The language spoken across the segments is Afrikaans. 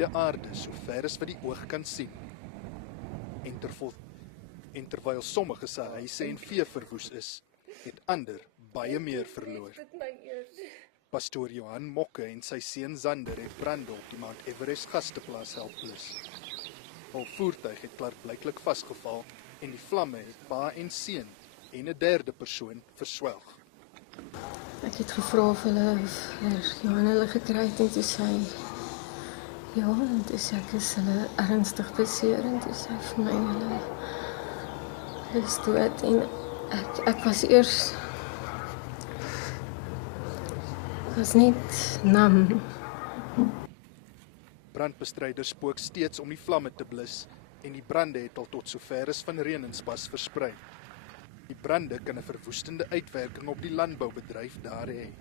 verspreide aarde so ver as wat die oog kan sien. En terwyl sommige se huise en vee verwoes is, het ander baie meer verloor. Pastoor Johan Mokke en sy seun Zander het brande op die Mount Everest gasteplaas help blus. Hul voertuig het klaarblyklik vasgeval en die vlamme het pa en seun en 'n derde persoon verswelg. Ek het gevra of hulle Johan hulle gekry het en toe sê hy, ja, en toe sê ek is hulle ernstig beseer en toe sê hy vir my hulle is dood en ek was eers was net nam. Brandbestryders spook steeds om die vlamme te blus en die brande het al tot sover as Van Rensburg versprei. Die brande kan 'n verwoestende uitwerking op die landboubedryf daar hê.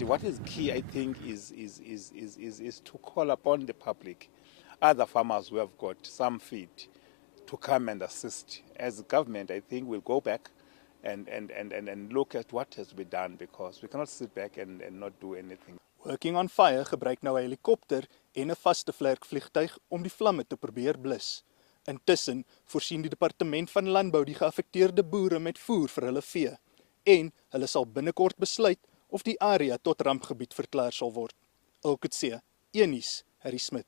What is key, I think, is to call upon the public, other farmers who have got some feed, to come and assist. As a government, I think we'll go back and look at what has to be done, because we cannot sit back and not do anything. Working on Fire gebruik nou 'n helikopter en 'n vaste vlerkvliegtuig om die vlamme te probeer blus. Intussen voorsien die Departement van Landbou die geaffekteerde boere met voer vir hulle vee en hulle sal binnekort besluit of die area tot rampgebied verklaar sal word. Elkutse, Enies, Harry Smit.